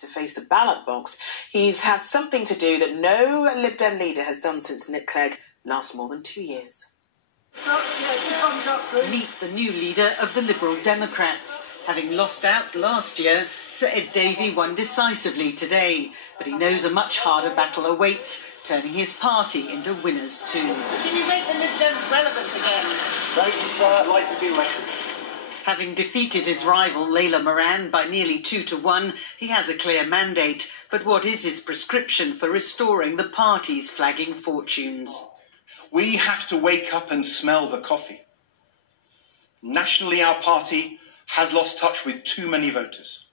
To face the ballot box. He's had something to do that no Lib Dem leader has done since Nick Clegg last more than 2 years. Meet the new leader of the Liberal Democrats. Having lost out last year, Sir Ed Davey won decisively today, but he knows a much harder battle awaits, turning his party into winners too. Can you make the Lib Dems relevant again? I'd like to do elections. Having defeated his rival Layla Moran by nearly 2-1, he has a clear mandate. But what is his prescription for restoring the party's flagging fortunes? We have to wake up and smell the coffee. Nationally, our party has lost touch with too many voters.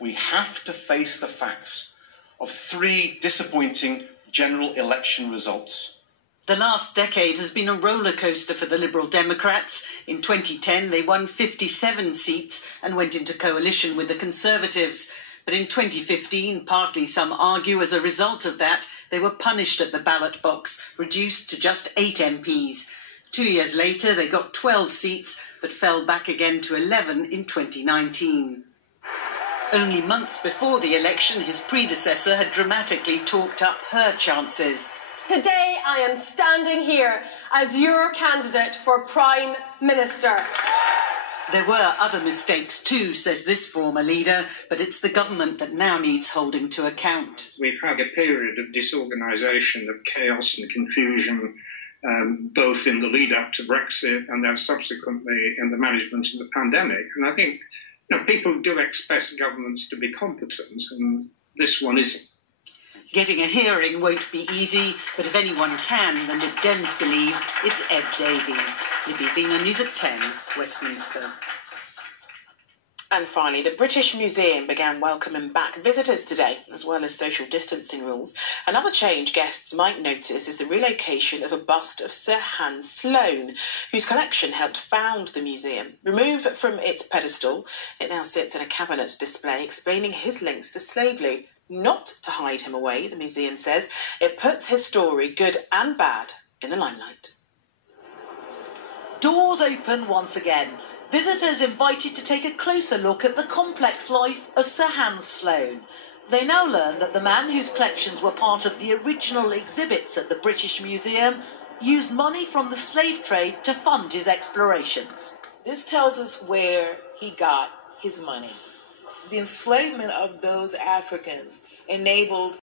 We have to face the facts of 3 disappointing general election results. The last decade has been a roller coaster for the Liberal Democrats. In 2010, they won 57 seats and went into coalition with the Conservatives. But in 2015, partly some argue as a result of that, they were punished at the ballot box, reduced to just 8 MPs. 2 years later, they got 12 seats, but fell back again to 11 in 2019. Only months before the election, his predecessor had dramatically talked up her chances. Today I am standing here as your candidate for Prime Minister. There were other mistakes too, says this former leader, but it's the government that now needs holding to account. We've had a period of disorganisation, of chaos and confusion, both in the lead-up to Brexit and then subsequently in the management of the pandemic. And I think people do expect governments to be competent, and this one isn't. Getting a hearing won't be easy, but if anyone can, the Lib Dems believe it's Ed Davey. Libby Vina, News at 10, Westminster. And finally, the British Museum began welcoming back visitors today, as well as social distancing rules. Another change guests might notice is the relocation of a bust of Sir Hans Sloane, whose collection helped found the museum. Removed from its pedestal, it now sits in a cabinet display explaining his links to slavery. Not to hide him away, the museum says. It puts his story, good and bad, in the limelight. Doors open once again. Visitors invited to take a closer look at the complex life of Sir Hans Sloane. They now learn that the man whose collections were part of the original exhibits at the British Museum used money from the slave trade to fund his explorations. This tells us where he got his money. The enslavement of those Africans enabled